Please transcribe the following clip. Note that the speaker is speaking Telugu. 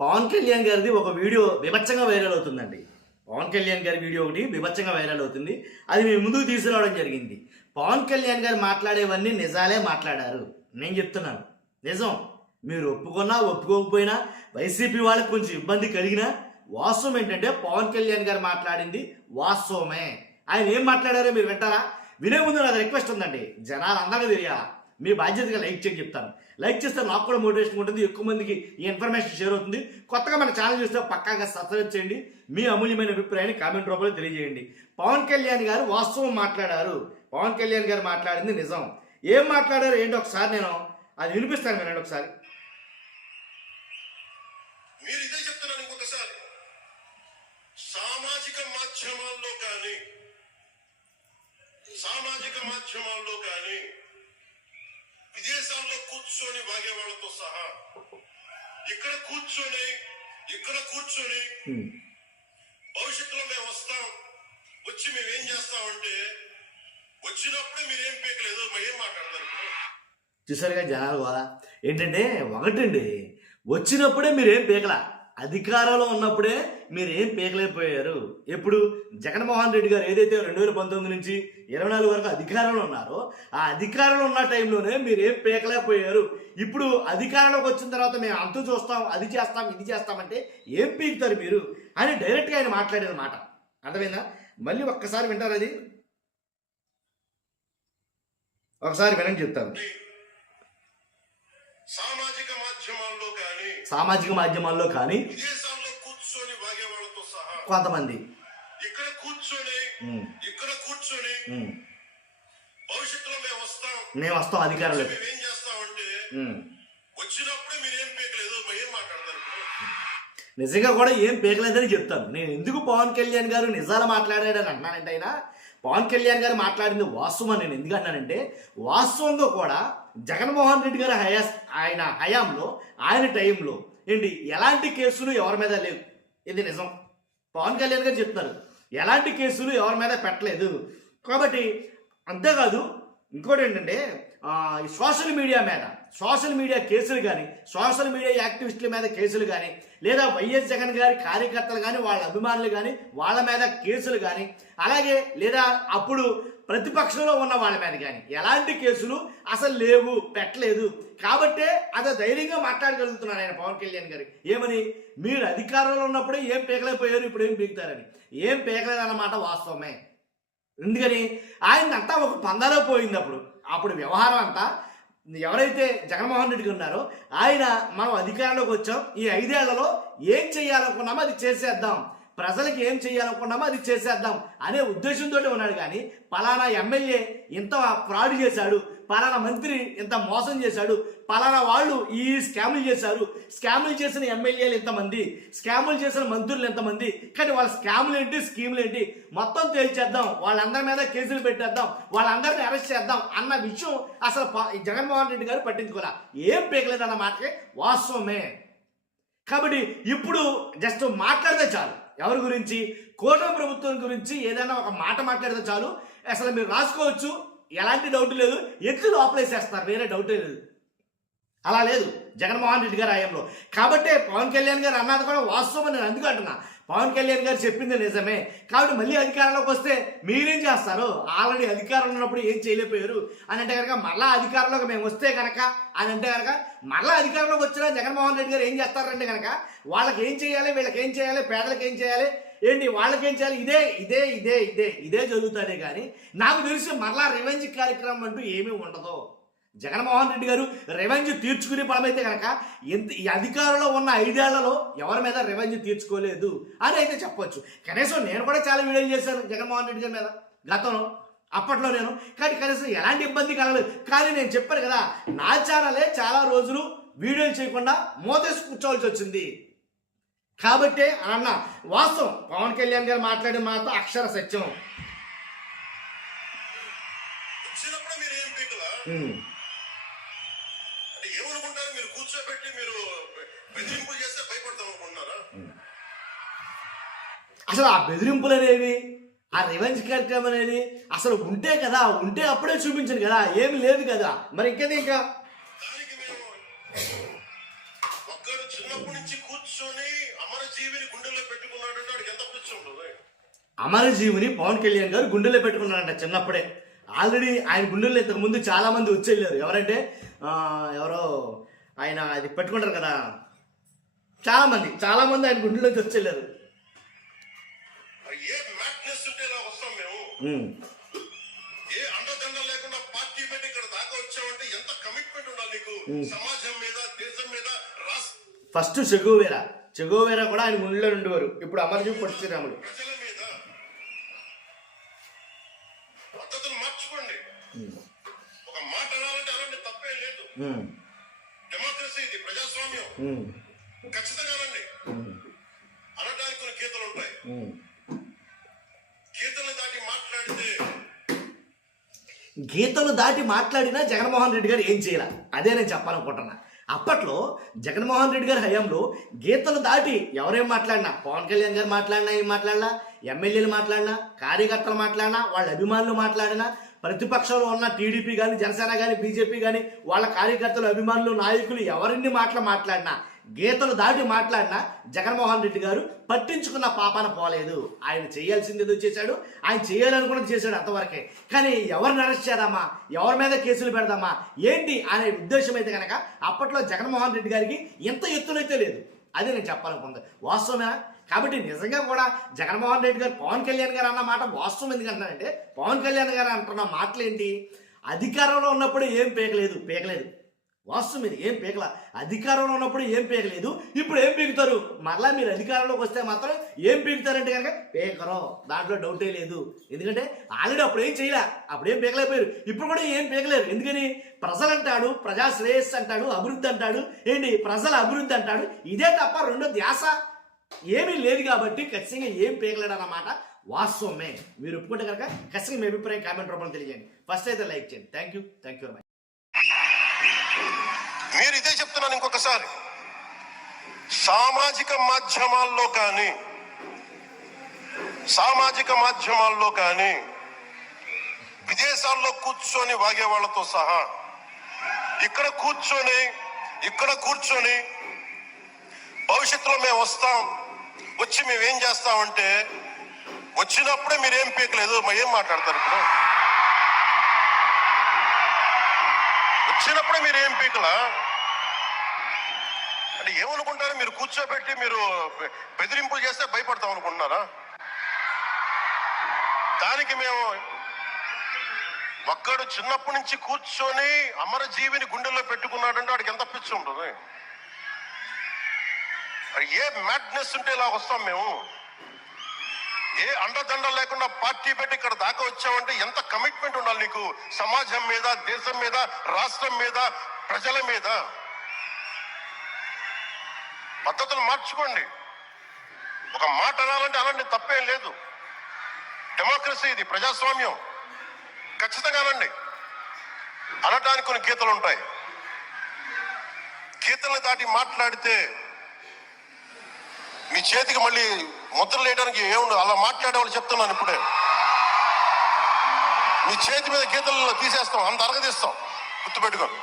పవన్ కళ్యాణ్ గారిది ఒక వీడియో విభత్సంగా వైరల్ అవుతుందండి. పవన్ కళ్యాణ్ గారి వీడియో ఒకటి విభత్సంగా వైరల్ అవుతుంది. అది మీ ముందుకు తీసుకురావడం జరిగింది. పవన్ కళ్యాణ్ గారు మాట్లాడేవన్నీ నిజాలే మాట్లాడారు. నేను చెప్తున్నాను నిజం. మీరు ఒప్పుకున్నా ఒప్పుకోకపోయినా వైసీపీ వాళ్ళకి కొంచెం ఇబ్బంది కలిగినా వాస్తవం ఏంటంటే పవన్ కళ్యాణ్ గారు మాట్లాడింది వాస్తవమే. ఆయన ఏం మాట్లాడారో మీరు వింటారా? వినే ముందు నాది రిక్వెస్ట్ ఉందండి, జనాలు అందరికీ తెలియాలా. మీ బాధ్యతగా లైక్ చేయని చెప్తాను. లైక్ చేస్తే నాకు కూడా మోటివేషన్ ఉంటుంది, ఎక్కువ మందికి ఈ ఇన్ఫర్మేషన్ షేర్ అవుతుంది. కొత్తగా మన ఛానల్ చూస్తే పక్కాగా సబ్స్క్రైబ్ చేయండి. మీ అమూల్యమైన అభిప్రాయాన్ని కామెంట్ రూపంలో తెలియజేయండి. పవన్ కళ్యాణ్ గారు వాస్తవం మాట్లాడారు. పవన్ కళ్యాణ్ గారు మాట్లాడింది నిజం. ఏం మాట్లాడారు ఏంటి ఒకసారి నేను అది వినిపిస్తాను వినండి ఒకసారి. మీరు ఇదే చెప్తున్నాను ఇంకొకసారి. సామాజిక మాధ్యమాల్లో కానీ విదేశాల్లో కూర్చొని వాగే వాళ్ళతో సహా ఇక్కడ కూర్చొని భవిష్యత్తులో మేము వస్తాం, వచ్చి మేమేం చేస్తామంటే వచ్చినప్పుడే మీరేం పీకలేదు, ఏం మాట్లాడతారు? చూసారుగా జనాలు కూడా ఏంటంటే ఒకటండి, వచ్చినప్పుడే మీరేం పీకలా, అధికారంలో ఉన్నప్పుడే మీరు ఏం పీకలేకపోయారు. ఎప్పుడు జగన్మోహన్ రెడ్డి గారు ఏదైతే 2019 నుంచి 24 వరకు అధికారంలో ఉన్నారో ఆ అధికారంలో ఉన్న టైంలోనే మీరు ఏం పీకలేకపోయారు. ఇప్పుడు అధికారంలోకి వచ్చిన తర్వాత మేము అంతు చూస్తాం, అది చేస్తాం, ఇది చేస్తామంటే ఏం పీకుతారు మీరు అని డైరెక్ట్గా ఆయన మాట్లాడిన మాట అర్థమైందా? మళ్ళీ ఒక్కసారి వింటారు, అది ఒకసారి వినండి చెప్తాను. సామాజిక మాధ్యమాల్లో కానీ విదేశాల్లో కూర్చొని వాగే వాళ్ళతో సహా కొంతమంది ఇక్కడ కూర్చొని భవిష్యత్తులో మేము వస్తాం అధికారంలో ఏం చేస్తామంటే వచ్చినప్పుడు మీరేం పీకలేదు, ఏం మాట్లాడతారు? నిజంగా కూడా ఏం పీకలేదని చెప్తాను. నేను ఎందుకు పవన్ కళ్యాణ్ గారు నిజాలు మాట్లాడాడని అన్నానంటే, అయినా పవన్ కళ్యాణ్ గారు మాట్లాడింది వాస్తవం. నేను ఎందుకు అన్నానంటే, వాస్తవంగా కూడా జగన్మోహన్ రెడ్డి గారు ఆయన హయాంలో ఆయన టైంలో ఏంటి ఎలాంటి కేసులు ఎవరి మీద లేవు. ఇది నిజం. పవన్ కళ్యాణ్ గారు చెప్తున్నారు ఎలాంటి కేసులు ఎవరి మీద పెట్టలేదు. కాబట్టి అంతేకాదు ఇంకోటి ఏంటంటే సోషల్ మీడియా కేసులు కానీ, సోషల్ మీడియా యాక్టివిస్టుల మీద కేసులు కానీ, లేదా వైఎస్ జగన్ గారి కార్యకర్తలు కానీ, వాళ్ళ అభిమానులు కానీ వాళ్ళ మీద కేసులు కానీ, అలాగే లేదా అప్పుడు ప్రతిపక్షంలో ఉన్న వాళ్ళ మీద కానీ ఎలాంటి కేసులు అసలు లేవు, పెట్టలేదు. కాబట్టే అదే ధైర్యంగా మాట్లాడగలుగుతున్నారు ఆయన పవన్ కళ్యాణ్ గారు. ఏమని, మీరు అధికారంలో ఉన్నప్పుడే ఏం పీకలేకపోయారు, ఇప్పుడు ఏం పీకుతారని. ఏం పీకలేదన్నమాట వాస్తవమే. ఎందుకని ఆయన అంతా ఒక పందాలో పోయింది. అప్పుడు వ్యవహారం అంతా ఎవరైతే జగన్మోహన్ రెడ్డి ఉన్నారో ఆయన మనం అధికారంలోకి వచ్చాం, ఈ 5 ఏళ్లలో ఏం చేయాలనుకున్నామో అది చేసేద్దాం, ప్రజలకు ఏం చేయాలనుకున్నామో అది చేసేద్దాం అనే ఉద్దేశంతో ఉన్నాడు. కానీ పలానా ఎమ్మెల్యే ఇంత ఫ్రాడ్ చేశాడు, పలానా మంత్రి ఇంత మోసం చేశాడు, పలానా వాళ్ళు ఈ స్కాములు చేశారు, స్కాములు చేసిన ఎమ్మెల్యేలు ఎంతమంది, స్కాములు చేసిన మంత్రులు ఎంతమంది, కానీ వాళ్ళ స్కాములు ఏంటి, స్కీములు ఏంటి మొత్తం తేల్చేద్దాం, వాళ్ళందరి మీద కేసులు పెట్టేద్దాం, వాళ్ళందరినీ అరెస్ట్ చేద్దాం అన్న విషయం అసలు జగన్మోహన్ రెడ్డి గారు పట్టించుకోరా. ఏం పీకలేదన్న మాటకే వాస్తవమే. కాబట్టి ఇప్పుడు జస్ట్ మాట్లాడితే చాలు, ఎవరి గురించి, కూటమి ప్రభుత్వం గురించి ఏదైనా ఒక మాట మాట్లాడితే చాలు, అసలు మీరు రాసుకోవచ్చు, ఎలాంటి డౌట్ లేదు, ఎత్తి లోపలేసేస్తారు, వేరే డౌటే లేదు. అలా లేదు జగన్మోహన్ రెడ్డి గారి హయాంలో. కాబట్టే పవన్ కళ్యాణ్ గారు అన్నది కూడా వాస్తవం. నేను అందుకు అంటున్నా, పవన్ కళ్యాణ్ గారు చెప్పింది నిజమే. కాబట్టి మళ్ళీ అధికారంలోకి వస్తే మీరేం చేస్తారు? ఆల్రెడీ అధికారంలో ఉన్నప్పుడు ఏం చేయలేకపోయారు అని అంటే కనుక, మళ్ళా అధికారంలోకి మేము వస్తే కనుక అని అంటే కనుక, మళ్ళీ అధికారంలోకి వచ్చినా జగన్మోహన్ రెడ్డి గారు ఏం చేస్తారంటే కనుక, వాళ్ళకి ఏం చేయాలి, వీళ్ళకి ఏం చేయాలి, పేదలకు ఏం చేయాలి, ఏంటి వాళ్ళకేం చేయాలి, ఇదే ఇదే ఇదే ఇదే ఇదే జరుగుతానే. కానీ నాకు తెలిసి మరలా రివెంజ్ కార్యక్రమం అంటూ ఏమీ ఉండదు. జగన్మోహన్ రెడ్డి గారు రివెంజ్ తీర్చుకునే పడమైతే కనుక ఈ అధికారంలో ఉన్న 5 ఏళ్లలో ఎవరి మీద రివెంజ్ తీర్చుకోలేదు అని అయితే చెప్పొచ్చు. కనీసం నేను కూడా చాలా వీడియోలు చేశాను జగన్మోహన్ రెడ్డి గారి మీద గతంలో, అప్పట్లో నేను. కానీ కనీసం ఎలాంటి ఇబ్బంది కలగలేదు. కానీ నేను చెప్పాను కదా, నా ఛానలే చాలా రోజులు వీడియోలు చేయకుండా మోతేసి కూర్చోవలసి వచ్చింది. కాబట్టి అన్న వాస్తవం, పవన్ కళ్యాణ్ గారు మాట్లాడే మాట అక్షర సత్యం. ఏమనుకుంటారు మీరు? కూర్చోబెట్టి మీరు బెదిరింపులు చేస్తే భయపడతాం అనుకుంటున్నారా? అసలు ఆ బెదిరింపులు అనేవి, ఆ రివెంజ్ కార్యక్రమం అనేది అసలు ఉంటే కదా, ఉంటే అప్పుడే చూపించను కదా, ఏమి లేదు కదా, మరి ఇంకేది ఇంకా దానికి మేము ఒక్కరు చిన్నప్పటి నుంచి నుంచి కూర్చొని అమరజీవిని గుండెల్లో పెట్టుకున్నాడంటే వాడికి ఎంత పిచ్చి ఉంటుంది. అమరజీవిని పవన్ కళ్యాణ్ గారు గుండెల్లో పెట్టుకున్నారంట చిన్నప్పుడే. ఆల్రెడీ ఆయన గుండెల్లో ఇంతకు ముందు చాలా మంది వచ్చేళ్ళారు. ఎవరంటే ఎవరో ఆయన అది పెట్టుకుంటారు కదా, చాలా మంది ఆయన గుండెల్లోకి వచ్చేళ్ళారు. ఏ మ్యాట్నెస్ ఉంటే ఇలా వస్తాం మేము. ఏ అండదండ లేకుండా పార్టీ పెట్టి ఇక్కడ దాకా వచ్చామంటే ఎంత కమిట్మెంట్ ఉండాలి నీకు సమాజం మీద, దేశం మీద, రాష్ట్ర ఫస్ట్ చెగోవేరా కూడా ఆయన గుండెలో ఉండేవారు. ఇప్పుడు అమరజీవి పొట్టి శ్రీరాములు. ప్రజల మీద పద్ధతులు మార్చుకోండి. ఒక మాట అనాలంటే అలాంటి తప్పే లేదు. డెమోక్రసీ ఇది, ప్రజాస్వామ్యం. ఖచ్చితంగా అనండి. అనడానికి కొన్ని గీతలు ఉంటాయి. గీతలు దాటి మాట్లాడినా జగన్మోహన్ రెడ్డి గారు ఏం చేయాల, అదే నేను చెప్పాలనుకుంటున్నా. అప్పట్లో జగన్మోహన్ రెడ్డి గారి హయాంలో గీతలు దాటి ఎవరేం మాట్లాడినా, పవన్ కళ్యాణ్ గారు మాట్లాడినా, ఏం మాట్లాడినా, ఎమ్మెల్యేలు మాట్లాడినా, కార్యకర్తలు మాట్లాడినా, వాళ్ళ అభిమానులు మాట్లాడినా, ప్రతిపక్షంలో ఉన్న టీడీపీ కానీ, జనసేన కానీ, బీజేపీ కానీ, వాళ్ళ కార్యకర్తలు, అభిమానులు, నాయకులు ఎవరిన్ని మాట్లాడినా, గీతలు దాటి మాట్లాడినా జగన్మోహన్ రెడ్డి గారు పట్టించుకున్న పాపాన పోలేదు. ఆయన చేయాల్సింది ఏదో చేశాడు, ఆయన చేయాలనుకున్నది చేశాడు, అంతవరకే. కానీ ఎవరిని అరెస్ట్ చేద్దామా, ఎవరి మీద కేసులు పెడదామా ఏంటి అనే ఉద్దేశం అయితే కనుక అప్పట్లో జగన్మోహన్ రెడ్డి గారికి ఎంత ఎత్తునైతే లేదు. అదే నేను చెప్పాలనుకుంది. వాస్తవమేనా? కాబట్టి నిజంగా కూడా జగన్మోహన్ రెడ్డి గారు పవన్ కళ్యాణ్ గారు అన్న మాట వాస్తవం. ఎందుకంటారంటే పవన్ కళ్యాణ్ గారు అంటున్న మాటలు ఏంటి, అధికారంలో ఉన్నప్పుడు ఏం పీకలేదు. వాస్తవం ఇది, ఏం పీకల. అధికారంలో ఉన్నప్పుడు ఏం పీకలేదు, ఇప్పుడు ఏం పీకుతారు? మరలా మీరు అధికారంలోకి వస్తే మాత్రం ఏం పీకుతారంటే కనుక పీకరు, దాంట్లో డౌటే లేదు. ఎందుకంటే ఆల్రెడీ అప్పుడు ఏం చేయలే, అప్పుడు ఏం పీకలేకపోయారు, ఇప్పుడు కూడా ఏం పీకలేరు. ఎందుకని? ప్రజలు అంటాడు, ప్రజా శ్రేయస్సు అంటాడు, అభివృద్ధి అంటాడు, ఏంటి ప్రజల అభివృద్ధి అంటాడు. ఇదే తప్ప రెండో ధ్యాస ఏమీ లేదు. కాబట్టి ఖచ్చితంగా ఏం పీకలేడు అన్నమాట వాస్తవమే. మీరు ఒప్పుకుంటే కనుక ఖచ్చితంగా మీ అభిప్రాయం కామెంట్ రూపంలో తెలియజేయండి. ఫస్ట్ అయితే లైక్ చేయండి. Thank you very much. మీరు ఇదే చెప్తున్నాను ఇంకొకసారి. సామాజిక మాధ్యమాల్లో కానీ విదేశాల్లో కూర్చొని వాగే వాళ్ళతో సహా ఇక్కడ కూర్చొని భవిష్యత్తులో మేము వస్తాం, వచ్చి మేమేం చేస్తామంటే వచ్చినప్పుడే మీరేం పీకలేదు, ఏం మాట్లాడతారు ఇప్పుడు? వచ్చినప్పుడే మీరు ఏం పీకలా అంటే ఏమనుకుంటారు? మీరు కూర్చోబెట్టి మీరు బెదిరింపులు చేస్తే భయపడతాం అనుకుంటున్నారా? దానికి మేము ఒక్కడు చిన్నప్పటి నుంచి కూర్చొని అమరజీవిని గుండెల్లో పెట్టుకున్నాడంటే వాడికి ఎంత పిచ్చి ఉంటుంది. ఏ మ్యాడ్నెస్ ఉంటే ఇలా వస్తాం మేము. ఏ అండదండ లేకుండా పార్టీ పెట్టి ఇక్కడ దాకా వచ్చామంటే ఎంత కమిట్మెంట్ ఉండాలి నీకు సమాజం మీద, దేశం మీద, రాష్ట్రం మీద, ప్రజల మీద. పద్ధతులు మార్చుకోండి. ఒక మాట అనాలంటే అలాంటి తప్పేం లేదు. డెమోక్రసీ ఇది, ప్రజాస్వామ్యం. ఖచ్చితంగా అనండి. అనడానికి కొన్ని గీతలు ఉంటాయి. గీతలను దాటి మాట్లాడితే మీ చేతికి మళ్ళీ ముద్రలు వేయడానికి ఏముండదు. అలా మాట్లాడే వాళ్ళు చెప్తున్నాను ఇప్పుడే. మీ చేతి మీద గీతలు తీసేస్తాం, అంత అరగదీస్తాం, గుర్తుపెట్టుకోండి.